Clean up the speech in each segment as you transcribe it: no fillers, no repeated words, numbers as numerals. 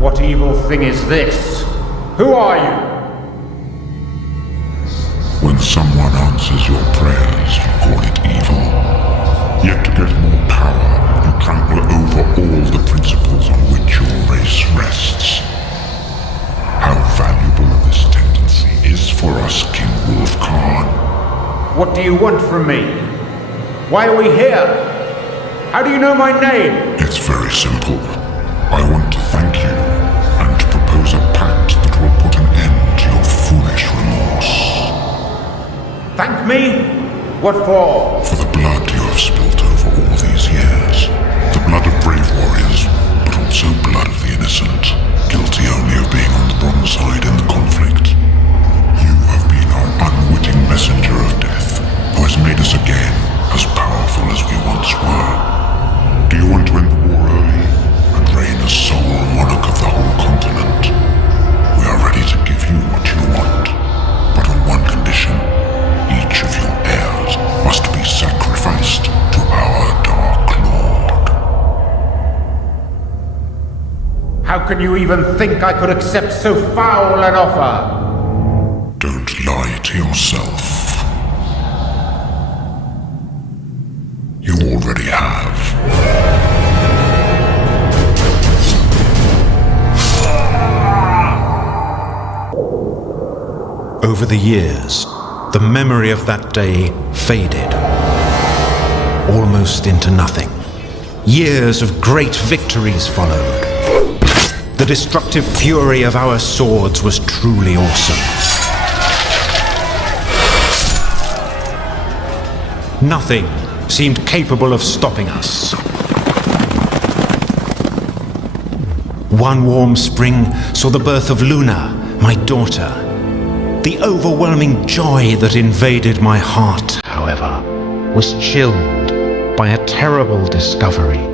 What evil thing is this? Who are you? When someone answers your prayers, you call it evil. Yet to get more power, you trample over all the principles on which your race rests. How valuable this tendency is for us, King Wolf Khan. What do you want from me? Why are we here? How do you know my name? It's very simple. I want to thank you, and to propose a pact that will put an end to your foolish remorse. Thank me? What for? For the blood you have spilt over all these years. The blood of brave warriors, but also blood of the innocent, guilty only of being on the wrong side in the conflict. You have been our unwitting messenger of death, who has made us again as powerful as we once were. Do you want to end the war early, and reign as sole monarch of the whole continent? We are ready to give you what you want, but on one condition. Each of your heirs must be sacrificed to our Dark Lord. How can you even think I could accept so foul an offer? Don't lie to yourself. You already have. Over the years, the memory of that day faded, almost into nothing. Years of great victories followed. The destructive fury of our swords was truly awesome. Nothing seemed capable of stopping us. One warm spring saw the birth of Luna, my daughter. The overwhelming joy that invaded my heart, however, was chilled by a terrible discovery.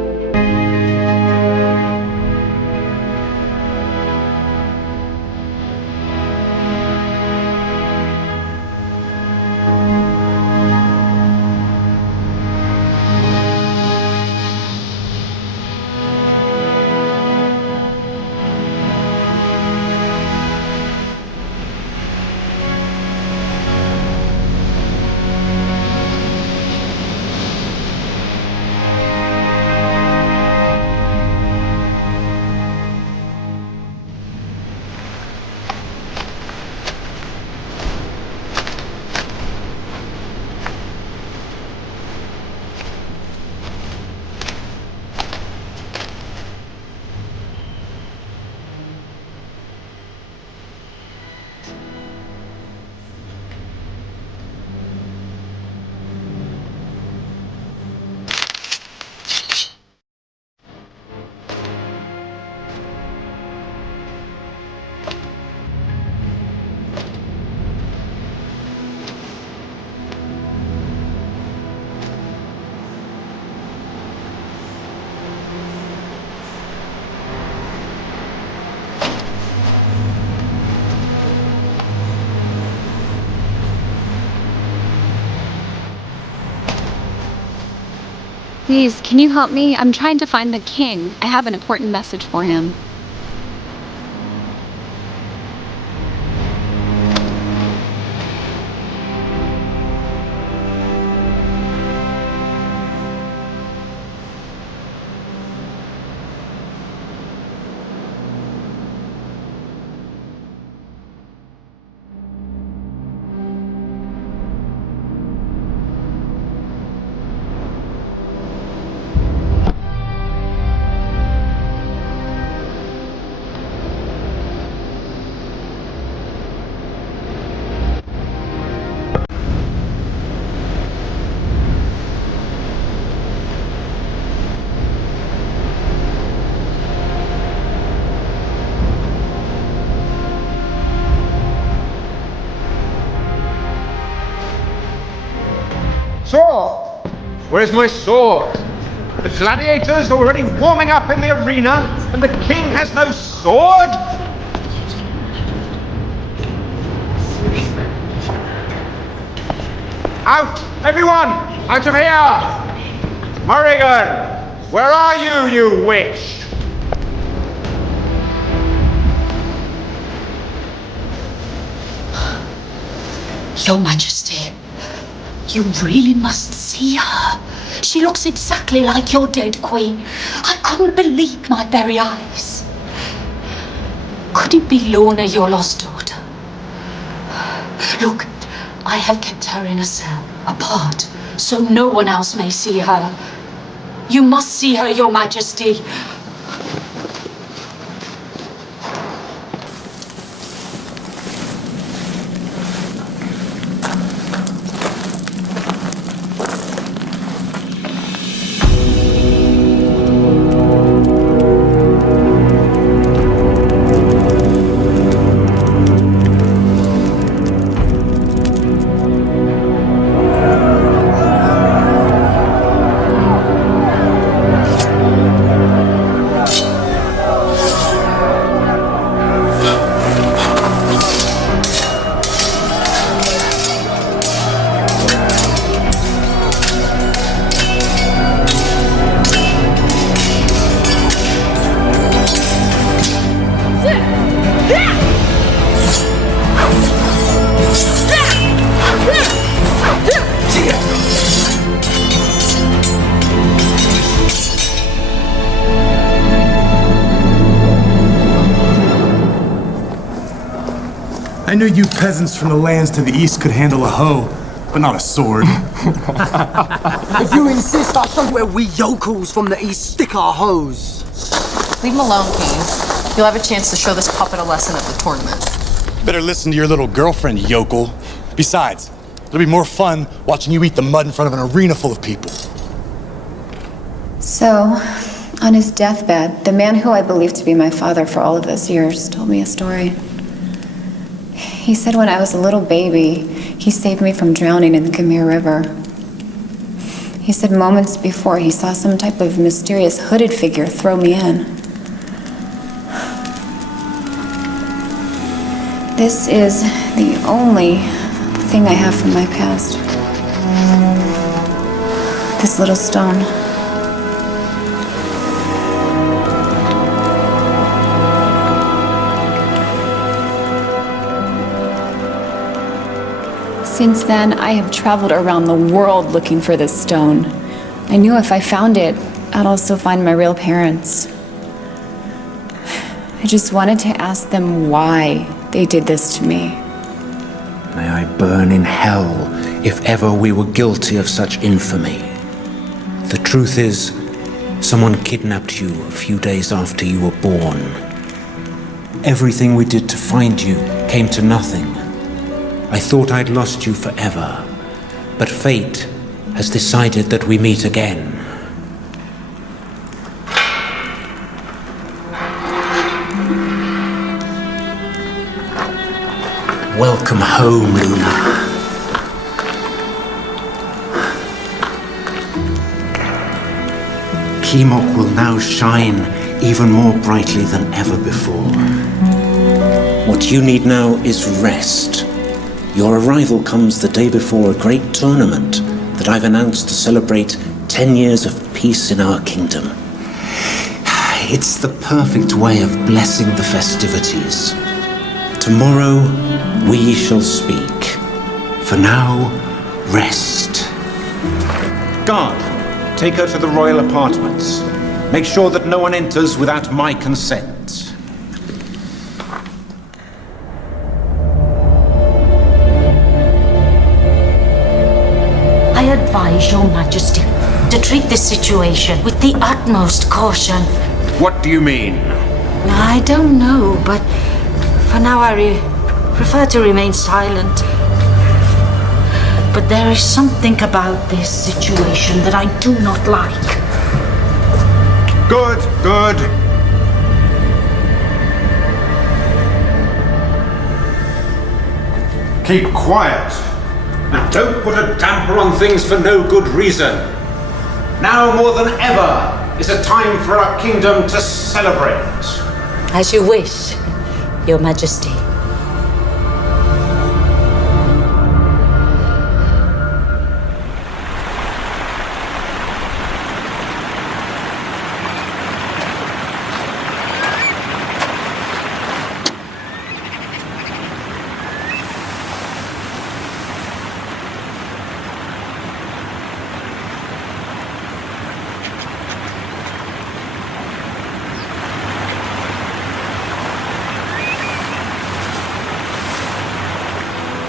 Please, can you help me? I'm trying to find the king. I have an important message for him. Sword! Where's my sword? The gladiators are already warming up in the arena, and the king has no sword? Out! Everyone! Out of here! Morrigan! Where are you, you witch? Your Majesty, you really must see her. She looks exactly like your dead queen. I couldn't believe my very eyes. Could it be Lorna, your lost daughter? Look, I have kept her in a cell, apart, so no one else may see her. You must see her, Your Majesty. I knew you peasants from the lands to the east could handle a hoe, but not a sword. If you insist, I'll show you where we yokels from the east stick our hoes. Leave him alone, King. You'll have a chance to show this puppet a lesson at the tournament. Better listen to your little girlfriend, yokel. Besides, it'll be more fun watching you eat the mud in front of an arena full of people. So, on his deathbed, the man who I believed to be my father for all of those years told me a story. He said when I was a little baby, he saved me from drowning in the Gamir River. He said moments before he saw some type of mysterious hooded figure throw me in. This is the only thing I have from my past. This little stone. Since then, I have traveled around the world looking for this stone. I knew if I found it, I'd also find my real parents. I just wanted to ask them why they did this to me. May I burn in hell if ever we were guilty of such infamy. The truth is, someone kidnapped you a few days after you were born. Everything we did to find you came to nothing. I thought I'd lost you forever, but fate has decided that we meet again. Welcome home, Luna. Kimok will now shine even more brightly than ever before. What you need now is rest. Your arrival comes the day before a great tournament that I've announced to celebrate 10 years of peace in our kingdom. It's the perfect way of blessing the festivities. Tomorrow, we shall speak. For now, rest. Guard, take her to the royal apartments. Make sure that no one enters without my consent. I advise Your Majesty to treat this situation with the utmost caution. What do you mean? I don't know, but for now I prefer to remain silent. But there is something about this situation that I do not like. Good, good. Keep quiet. And don't put a damper on things for no good reason. Now more than ever is a time for our kingdom to celebrate. As you wish, Your Majesty.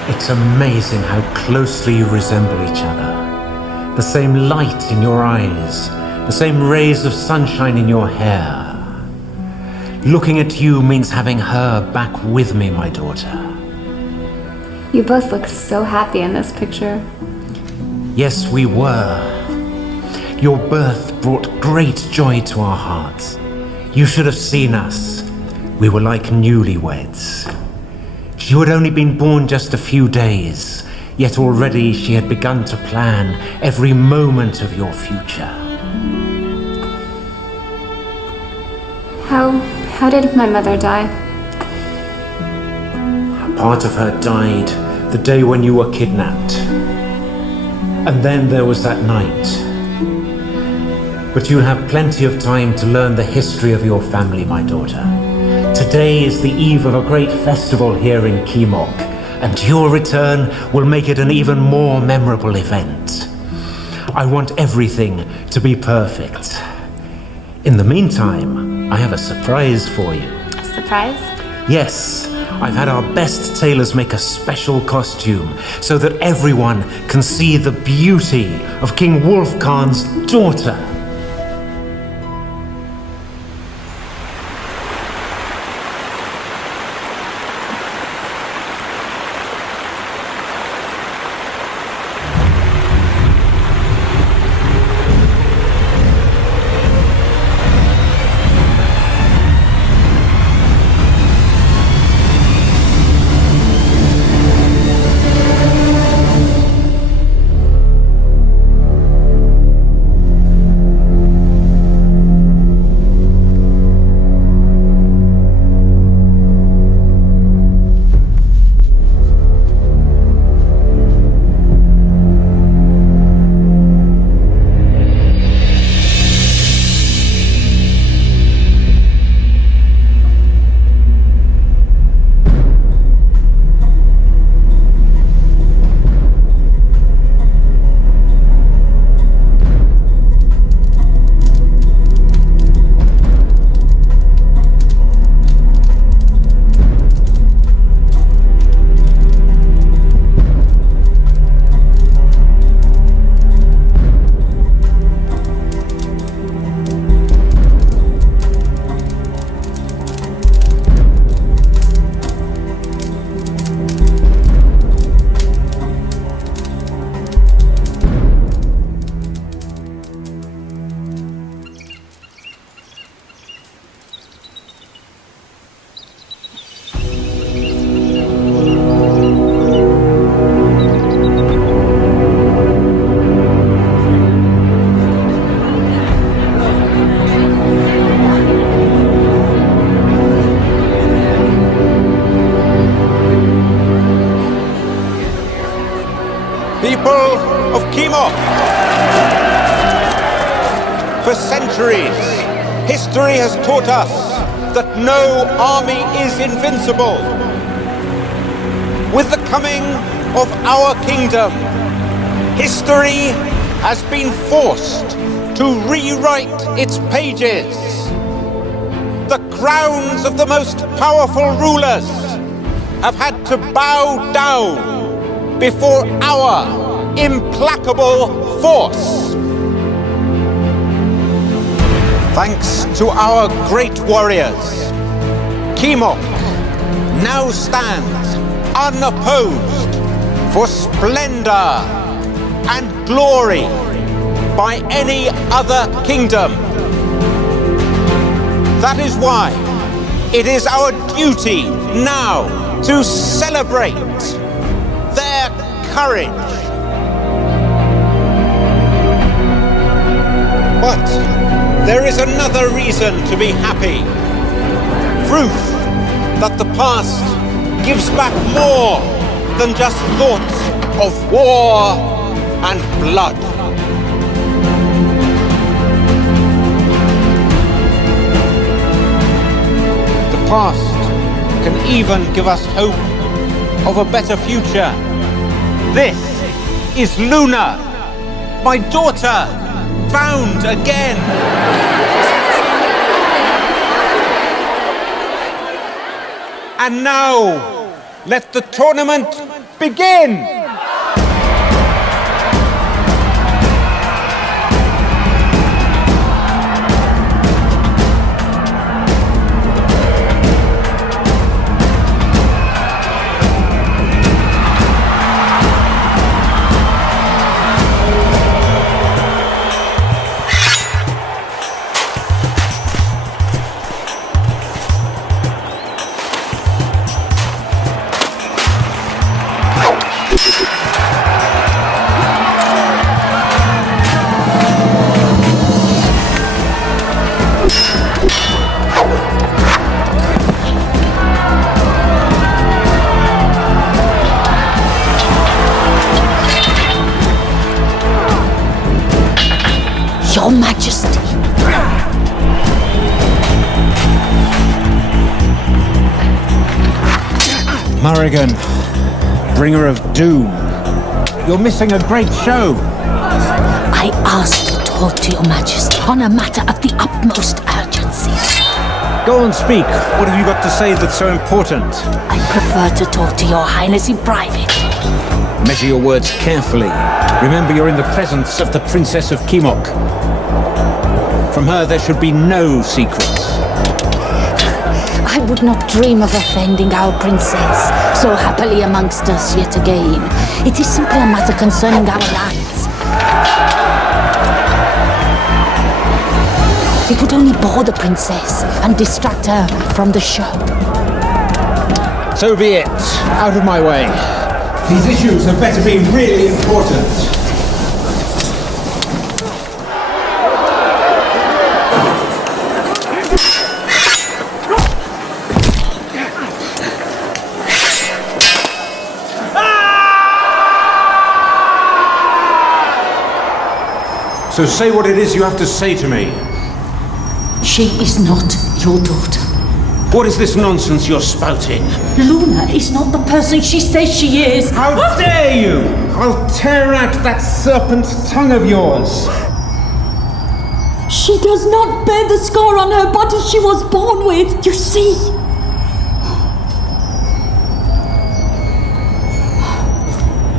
It's amazing how closely you resemble each other. The same light in your eyes, the same rays of sunshine in your hair. Looking at you means having her back with me, my daughter. You both look so happy in this picture. Yes, we were. Your birth brought great joy to our hearts. You should have seen us. We were like newlyweds. You had only been born just a few days, yet already she had begun to plan every moment of your future. How did my mother die? A part of her died the day when you were kidnapped. And then there was that night. But you'll have plenty of time to learn the history of your family, my daughter. Today is the eve of a great festival here in Kimok, and your return will make it an even more memorable event. I want everything to be perfect. In the meantime, I have a surprise for you. A surprise? Yes, I've had our best tailors make a special costume so that everyone can see the beauty of King Wolfkhan's daughter. People of Kimok. For centuries, history has taught us that no army is invincible. With the coming of our kingdom, history has been forced to rewrite its pages. The crowns of the most powerful rulers have had to bow down before our implacable force. Thanks to our great warriors, Kimok now stands unopposed for splendor and glory by any other kingdom. That is why it is our duty now to celebrate their courage. But there is another reason to be happy. Proof that the past gives back more than just thoughts of war and blood. The past can even give us hope of a better future. This is Luna, my daughter, found again. And now, let the tournament begin! Your Majesty. Morrigan, bringer of doom. You're missing a great show. I asked to talk to your Majesty on a matter of the utmost urgency. Go and speak. What have you got to say that's so important? I prefer to talk to your Highness in private. Measure your words carefully. Remember, you're in the presence of the Princess of Kimok. From her, there should be no secrets. I would not dream of offending our princess, so happily amongst us yet again. It is simply a matter concerning our lives. It would only bore the princess and distract her from the show. So be it. Out of my way. These issues had better be really important. So say what it is you have to say to me. She is not your daughter. What is this nonsense you're spouting? Luna is not the person she says she is. How dare you! I'll tear out that serpent tongue of yours. She does not bear the scar on her body she was born with, you see.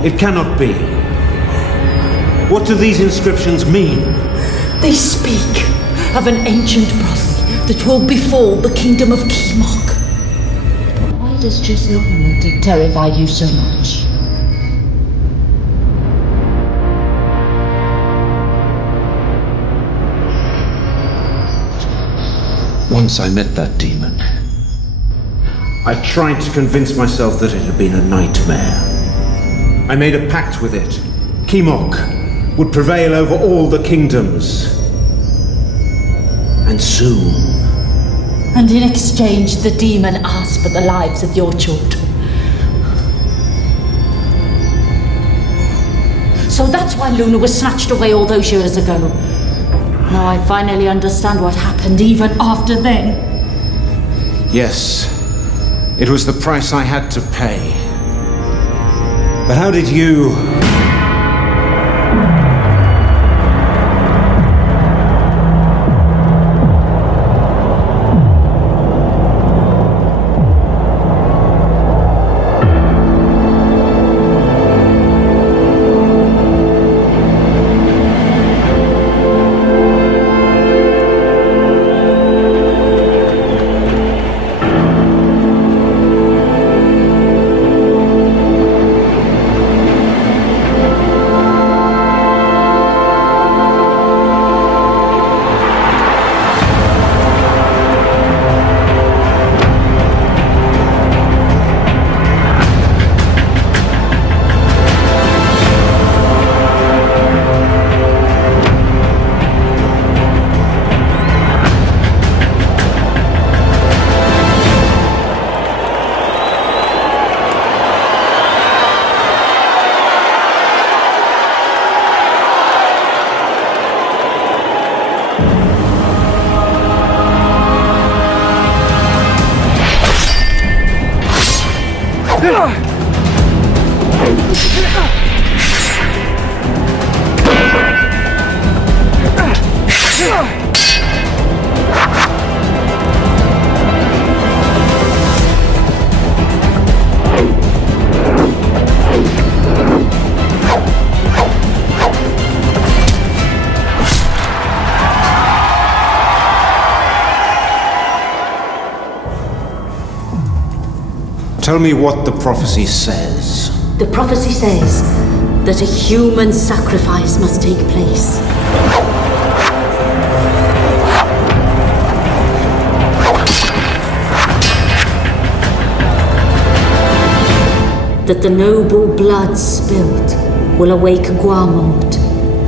It cannot be. What do these inscriptions mean? They speak of an ancient prophecy that will befall the kingdom of Kimok. Why does just looking at it terrify you so much? Once I met that demon. I tried to convince myself that it had been a nightmare. I made a pact with it. Kimok would prevail over all the kingdoms. And soon. And in exchange, the demon asked for the lives of your children. So that's why Luna was snatched away all those years ago. Now I finally understand what happened even after then. Yes, it was the price I had to pay. But how did you... Tell me what the prophecy says. The prophecy says that a human sacrifice must take place. That the noble blood spilt will awake Guamond,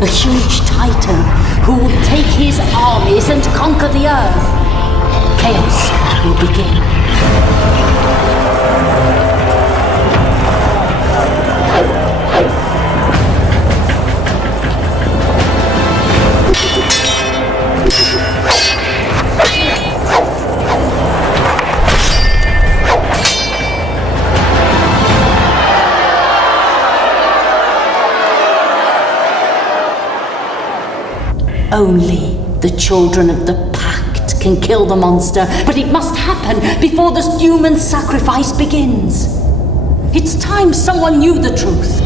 a huge titan who will take his armies and conquer the earth. Chaos will begin. Only the children of the pact can kill the monster, but it must happen before the human sacrifice begins. It's time someone knew the truth.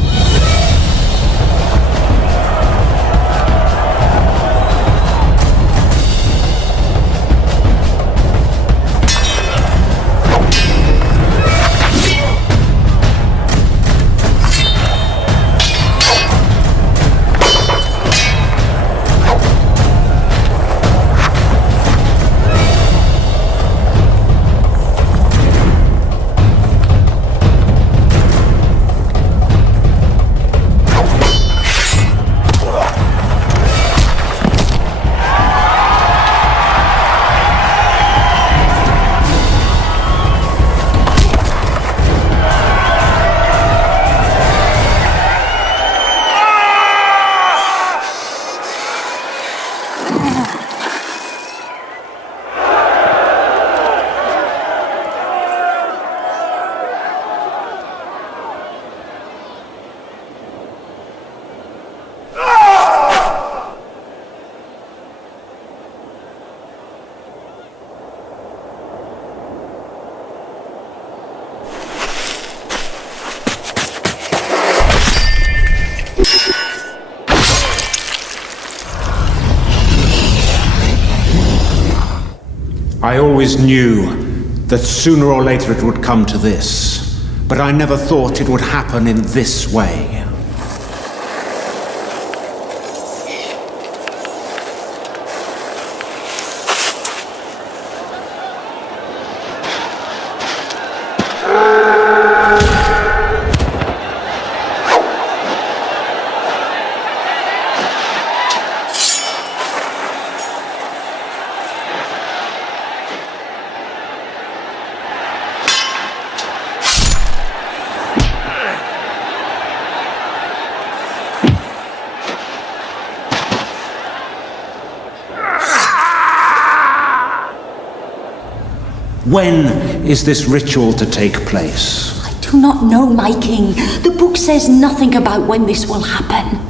I always knew that sooner or later it would come to this, but I never thought it would happen in this way. When is this ritual to take place? I do not know, my king. The book says nothing about when this will happen.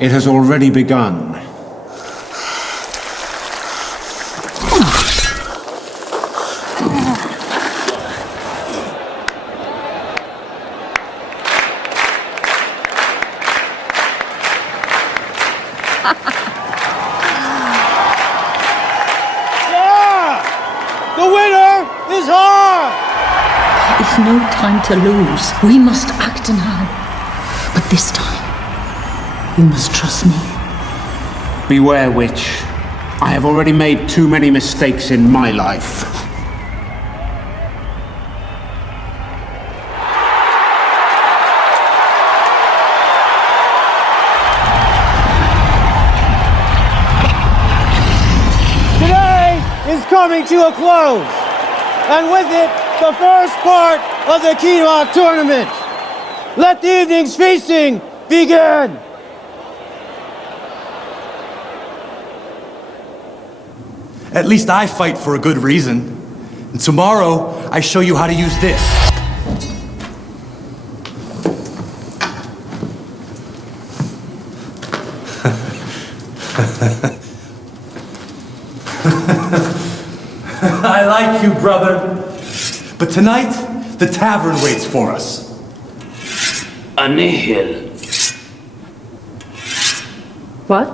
It has already begun. The winner is her! There is no time to lose. We must act now. But this time, you must trust me. Beware, witch. I have already made too many mistakes in my life. Today is coming to a close, and with it, the first part of the Quinoa tournament. Let the evening's feasting begin! At least I fight for a good reason. And tomorrow, I show you how to use this. I like you, brother. But tonight, the tavern waits for us. Nihil. What?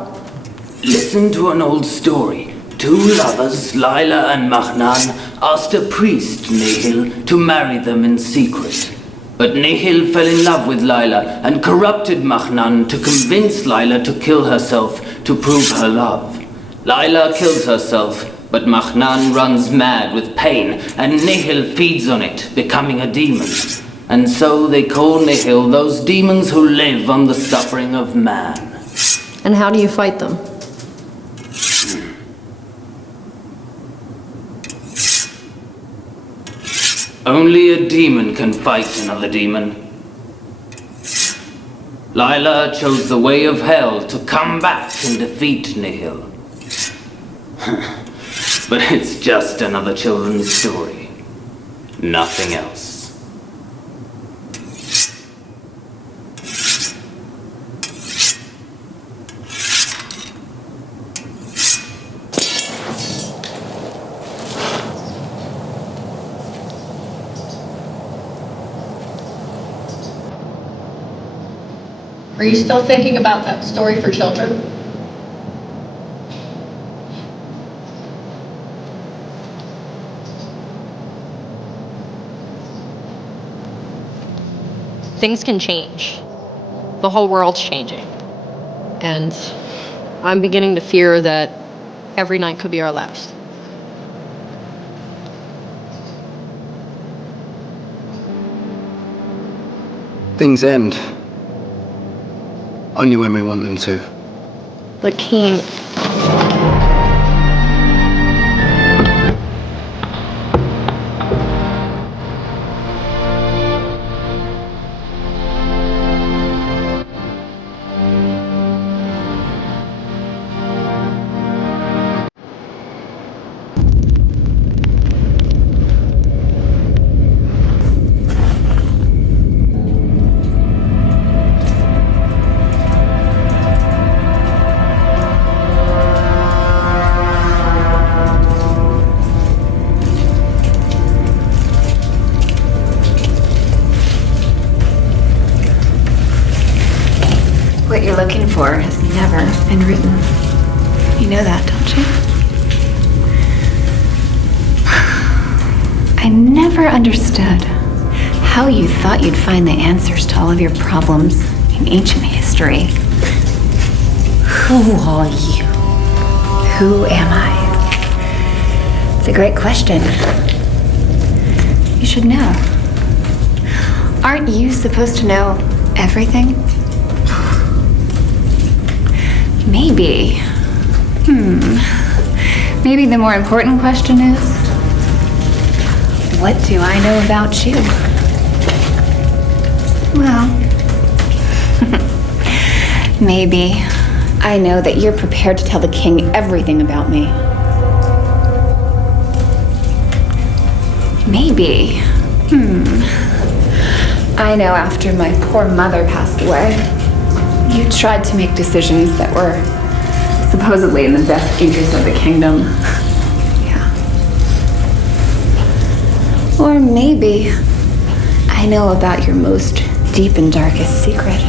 Listen to an old story. Two lovers, Lila and Mahnan, asked a priest, Nihil, to marry them in secret. But Nihil fell in love with Lila and corrupted Mahnan to convince Lila to kill herself to prove her love. Lila kills herself, but Mahnan runs mad with pain, and Nihil feeds on it, becoming a demon. And so they call Nihil those demons who live on the suffering of man. And how do you fight them? Only a demon can fight another demon. Lila chose the way of hell to come back and defeat Nihil. But it's just another children's story. Nothing else. Are you still thinking about that story for children? Things can change. The whole world's changing. And I'm beginning to fear that every night could be our last. Things end. Only when we want them to. The king. What you're looking for has never been written. You know that, don't you? I never understood how you thought you'd find the answers to all of your problems in ancient history. Who are you? Who am I? It's a great question. You should know. Aren't you supposed to know everything? Maybe. Maybe the more important question is, what do I know about you? Well, maybe I know that you're prepared to tell the king everything about me. Maybe. I know after my poor mother passed away, you tried to make decisions that were supposedly in the best interest of the kingdom. Yeah. Or maybe I know about your most deep and darkest secret.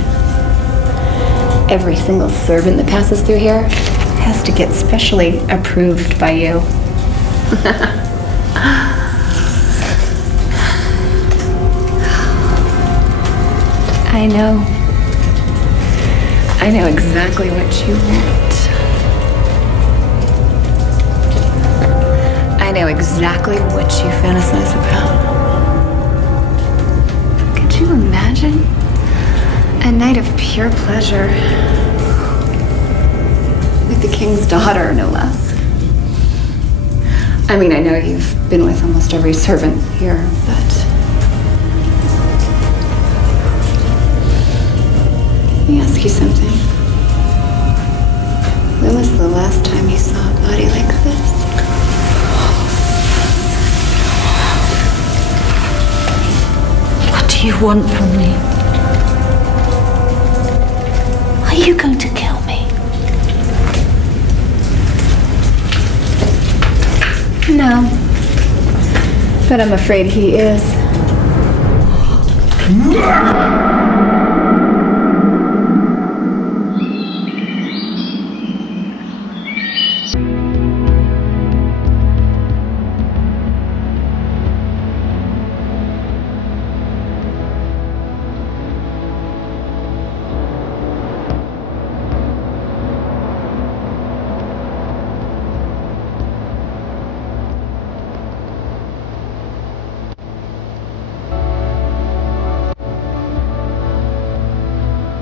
Every single servant that passes through here has to get specially approved by you. I know. I know exactly what you want. I know exactly what you fantasize about. Could you imagine a night of pure pleasure with the king's daughter, no less? I mean, I know you've been with almost every servant here, but let me ask you something. When was the last time you saw a body like this? want from me? Are you going to kill me? No. But I'm afraid he is.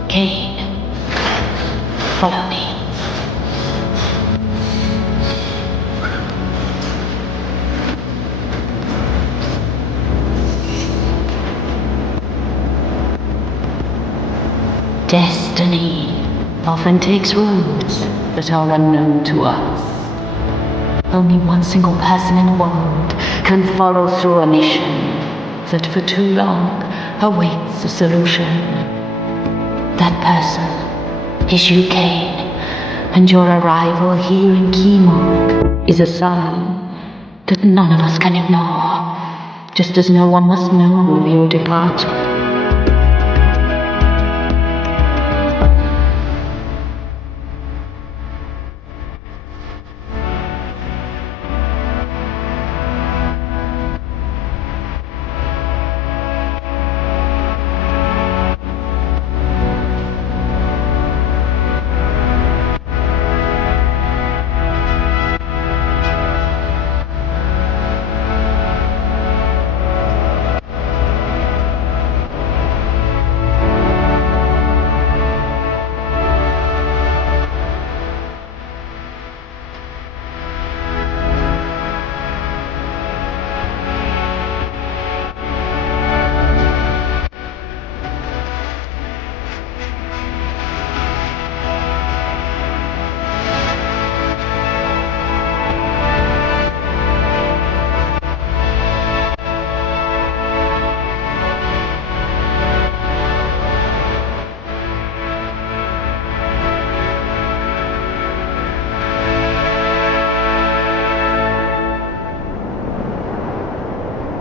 Cain, follow me. Destiny often takes roads that are unknown to us. Only one single person in the world can follow through a mission that for too long awaits a solution. That person is you, Cain, and your arrival here in Chemo is a sign that none of us can ignore, just as no one must know of your departure.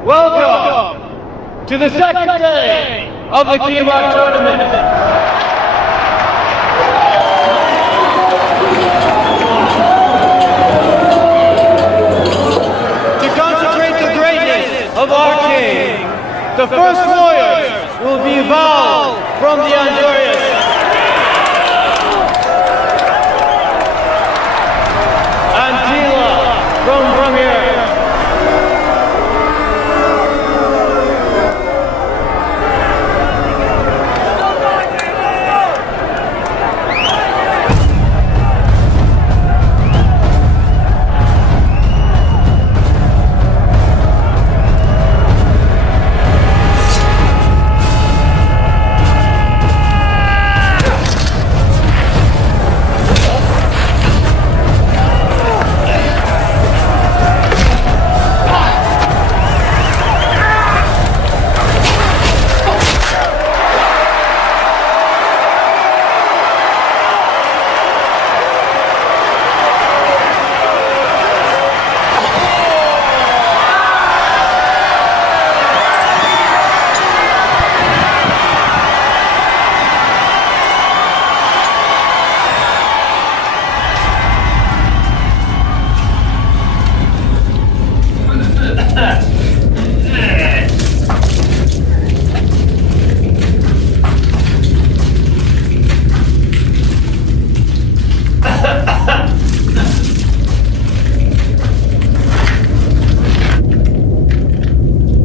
Welcome to the second day of the Chemo tournament. To consecrate the greatness of our king, the first warriors will be Val from the Honduras, and Milla from here.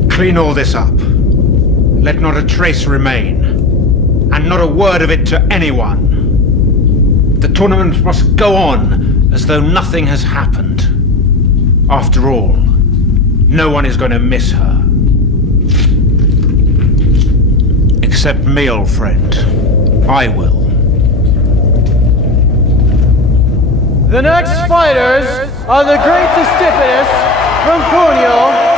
Clean all this up. Let not a trace remain, and not a word of it to anyone. The tournament must go on as though nothing has happened. After all, no one is going to miss her. Except me, old friend. I will. The next fighters are the great Stefano from Cuneo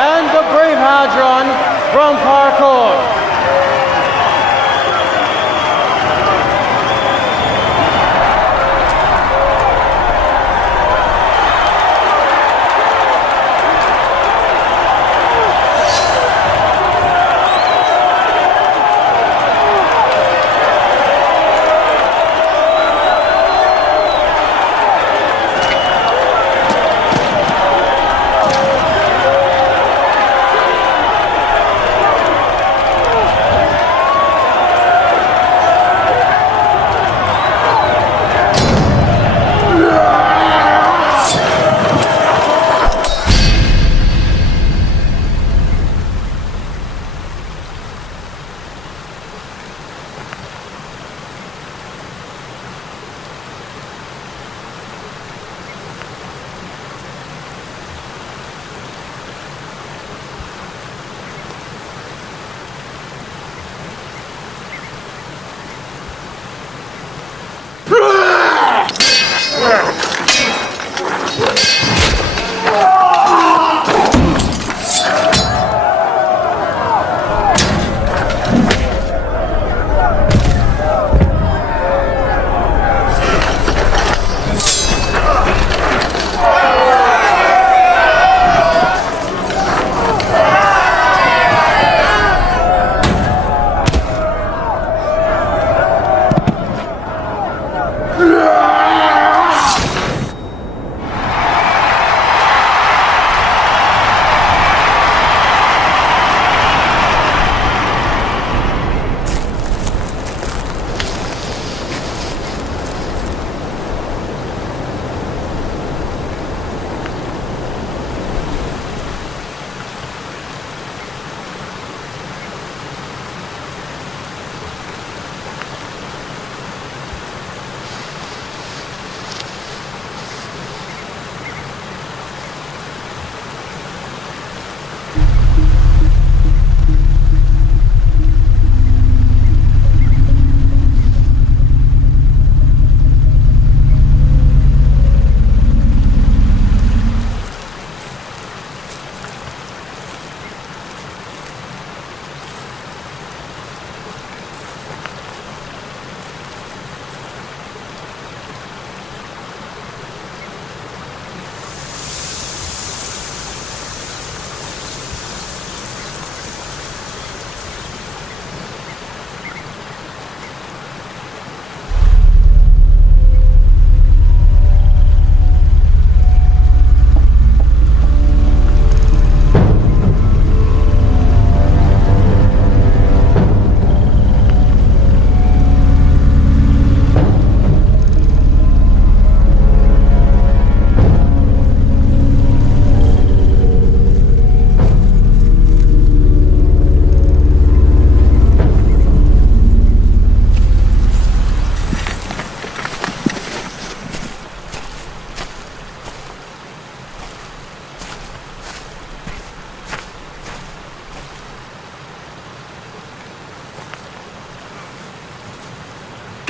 and the brave Hadron from Parkour.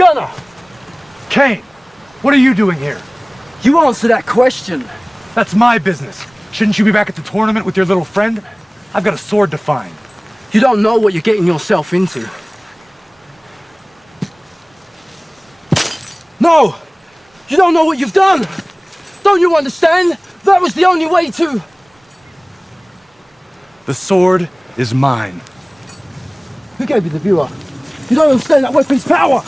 Gunner! Kane, what are you doing here? You answer that question. That's my business. Shouldn't you be back at the tournament with your little friend? I've got a sword to find. You don't know what you're getting yourself into. No! You don't know what you've done! Don't you understand? That was the only way to... The sword is mine. Who gave you the viewer? You don't understand that weapon's power!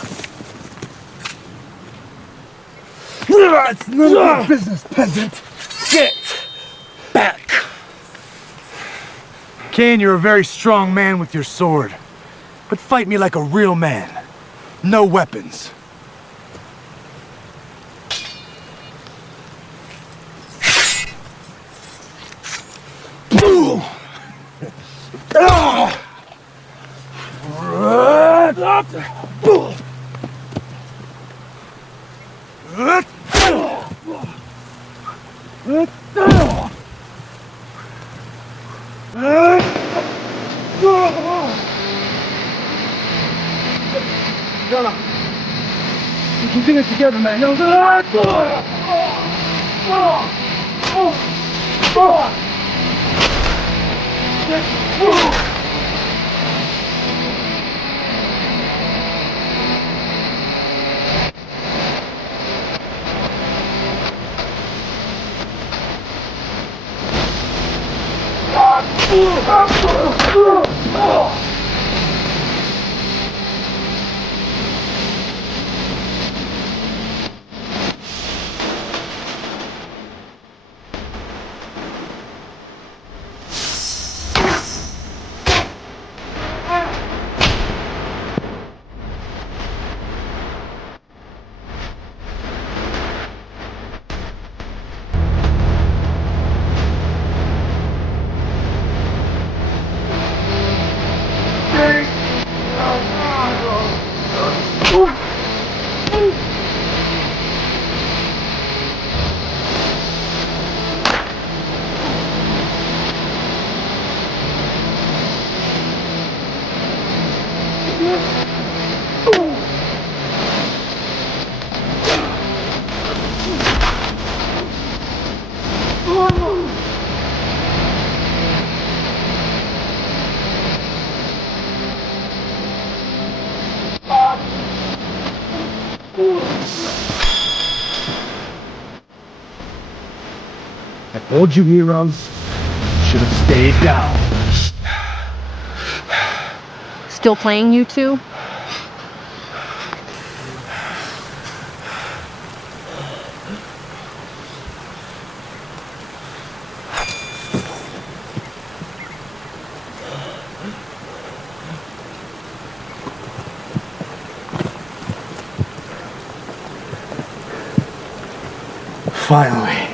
It's none of your business, peasant! Get back! Kane, you're a very strong man with your sword. But fight me like a real man. No weapons. We can do it together, man. I told you, heroes. Should have stayed down. Still playing, you two? Finally.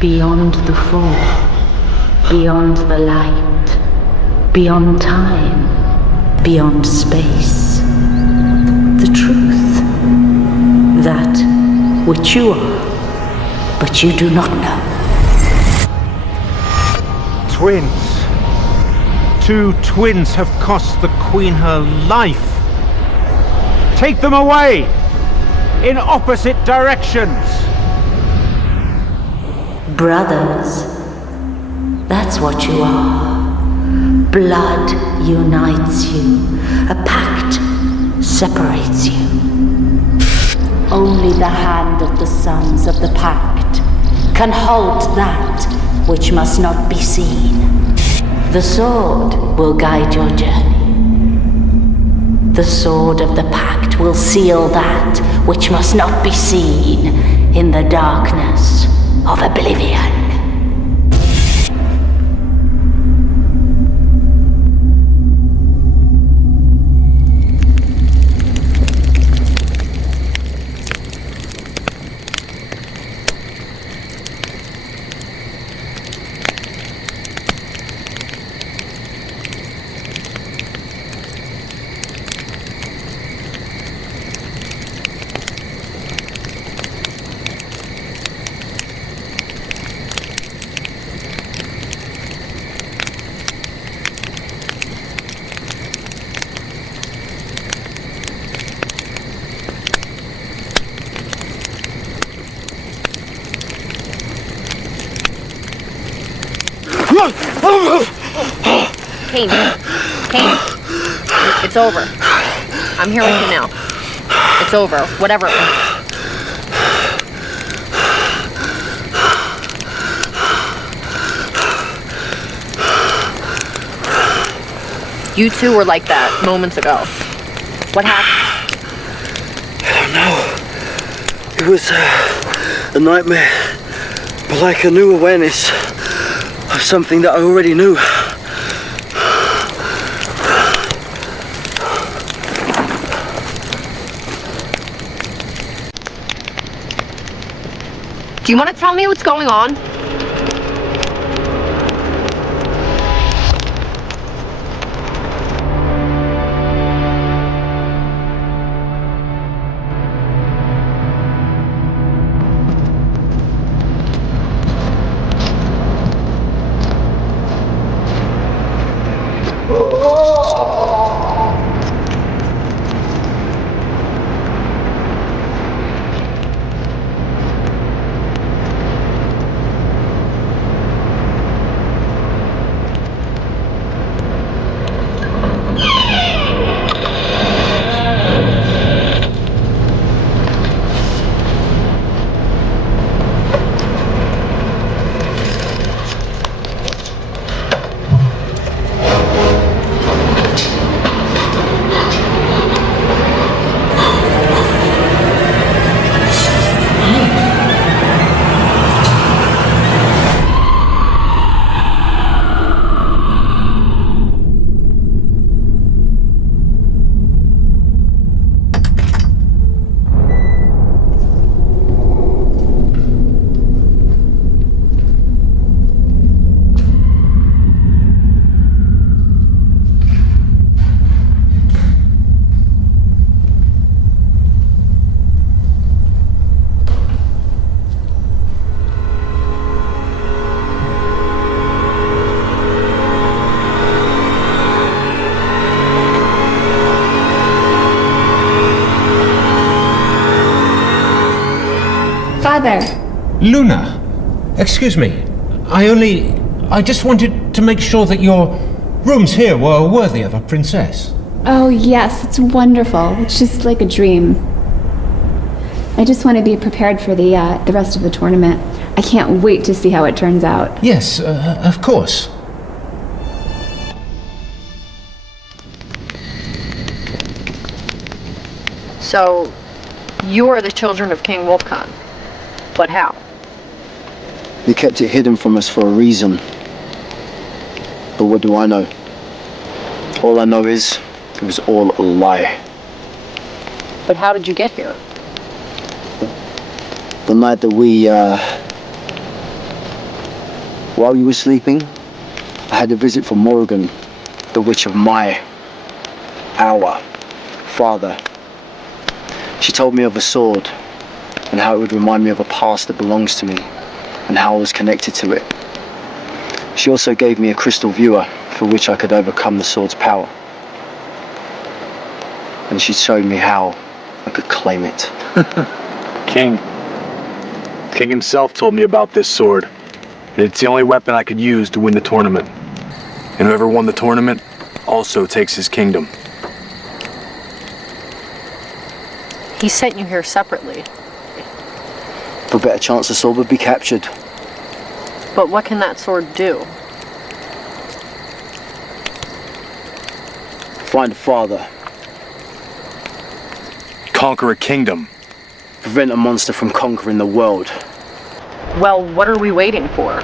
Beyond the fall, beyond the light, beyond time, beyond space. The truth. That which you are, but you do not know. Twins. 2 twins have cost the Queen her life. Take them away! In opposite directions! Brothers, that's what you are. Blood unites you. A pact separates you. Only the hand of the sons of the pact can hold that which must not be seen. The sword will guide your journey. The sword of the pact will seal that which must not be seen in the darkness. of oblivion. Kane. Kane. It's over. I'm here with you now. It's over. Whatever it was. You two were like that moments ago. What happened? I don't know. It was a nightmare, but like a new awareness of something that I already knew. Do you want to tell me what's going on? Father. Luna, excuse me. I just wanted to make sure that your rooms here were worthy of a princess. Oh, yes, it's wonderful. It's just like a dream. I just want to be prepared for the rest of the tournament. I can't wait to see how it turns out. Yes, of course. So, you are the children of King Wolfcon. But how? He kept it hidden from us for a reason. But what do I know? All I know is it was all a lie. But how did you get here? The night that while you were sleeping, I had a visit from Morrigan, the witch of our father. She told me of a sword, and how it would remind me of a past that belongs to me, and how I was connected to it. She also gave me a crystal viewer, for which I could overcome the sword's power. And she showed me how I could claim it. King himself told me about this sword. And it's the only weapon I could use to win the tournament. And whoever won the tournament also takes his kingdom. He sent you here separately. For a better chance the sword would be captured. But what can that sword do? Find a father. Conquer a kingdom. Prevent a monster from conquering the world. Well, what are we waiting for?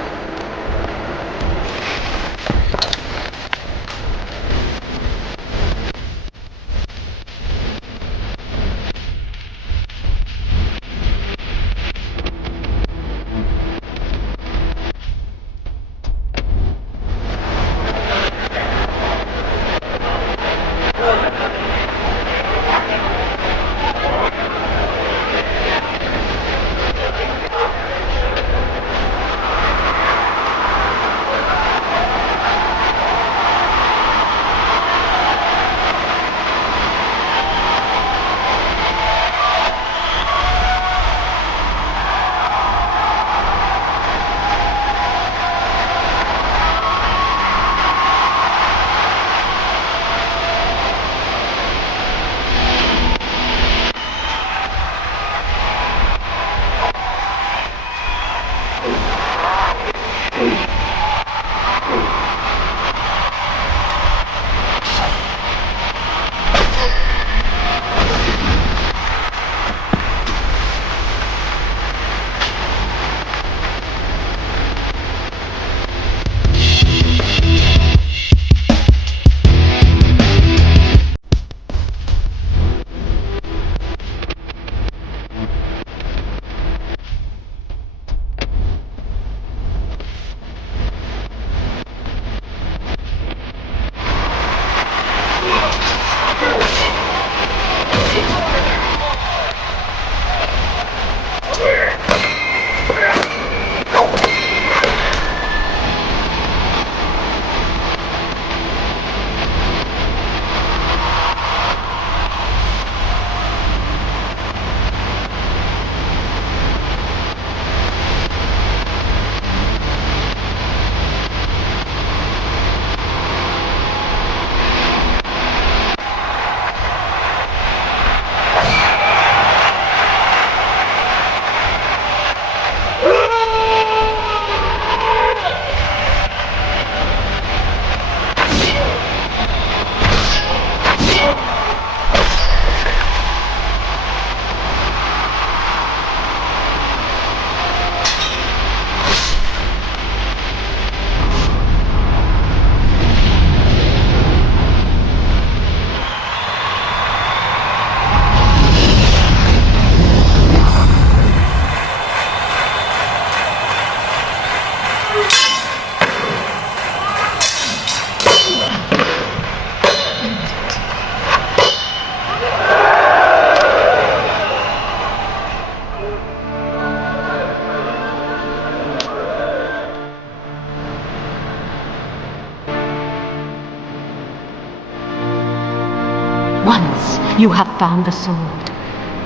Once you have found the sword,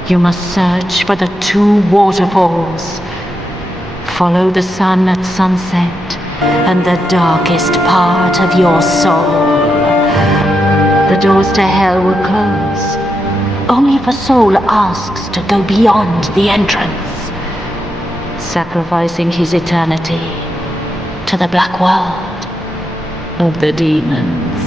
you must search for the 2 waterfalls. Follow the sun at sunset and the darkest part of your soul. The doors to hell will close, only if a soul asks to go beyond the entrance, sacrificing his eternity to the black world of the demons.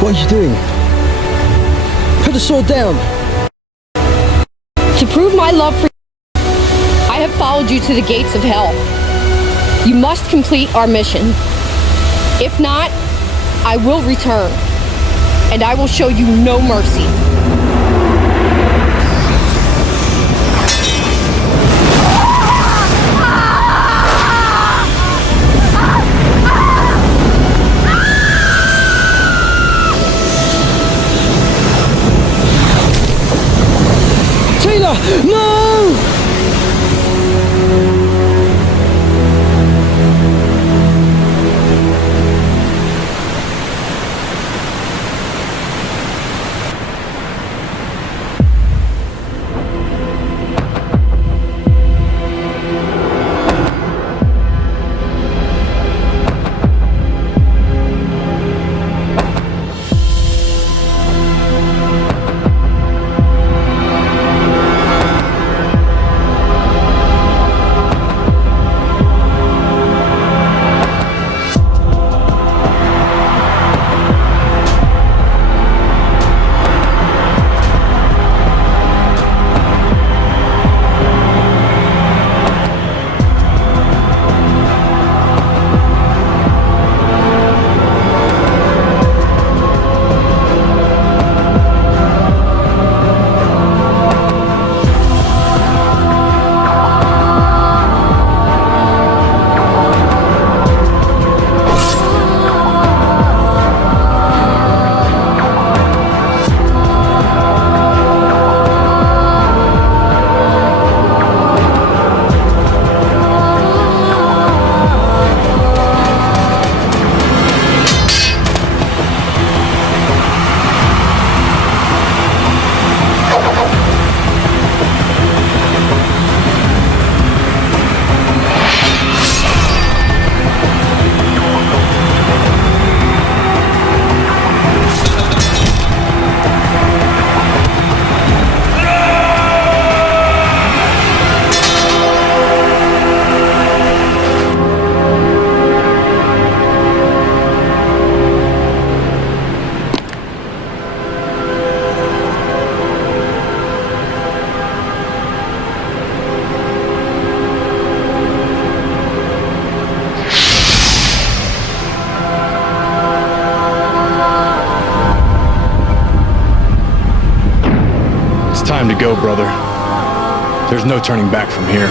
What are you doing? Put the sword down! To prove my love for you, I have followed you to the gates of hell. You must complete our mission. If not, I will return, and I will show you no mercy. No! Time to go, brother. There's no turning back from here.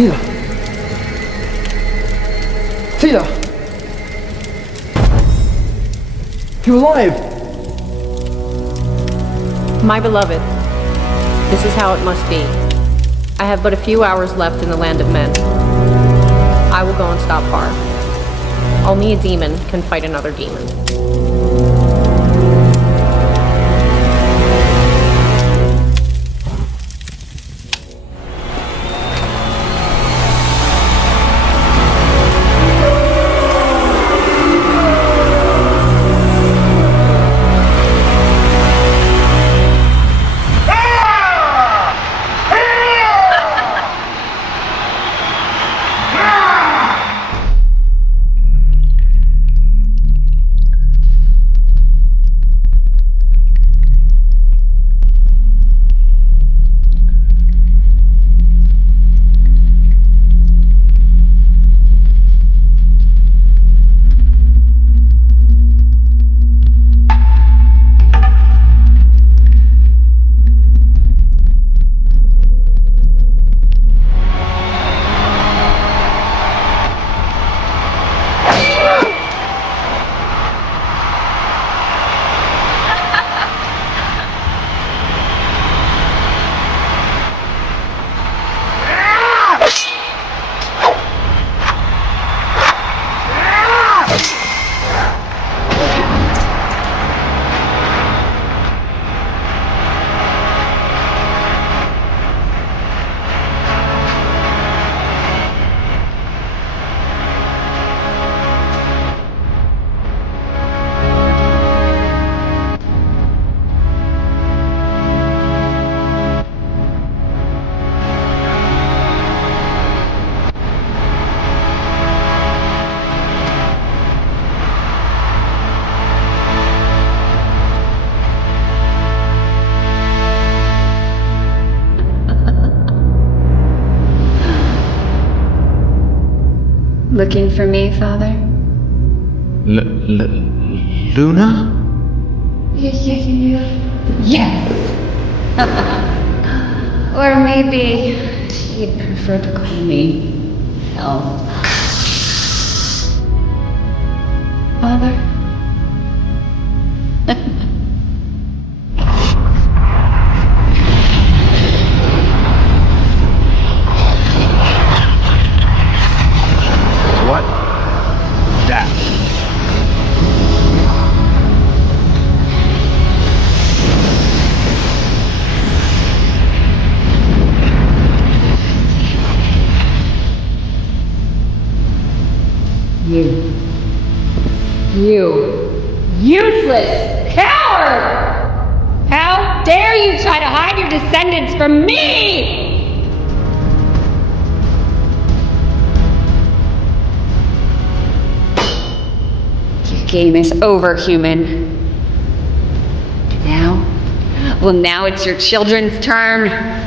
Tila! Tila! You're alive! My beloved, this is how it must be. I have but a few hours left in the land of men. I will go and stop Har. Only a demon can fight another demon. Looking for me, Father? Luna? Yes. Or maybe you'd prefer to call me Elf. Father? What? That. You useless coward! How dare you try to hide your descendants from me! Your game is over, human. Now? Well, now it's your children's turn.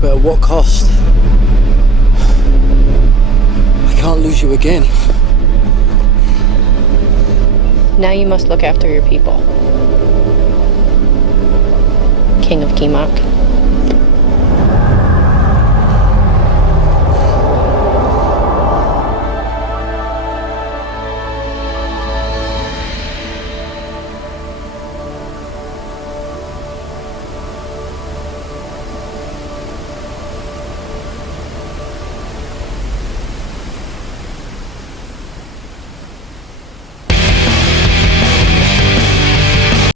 but at what cost? I can't lose you again. Now you must look after your people. King of Kimak.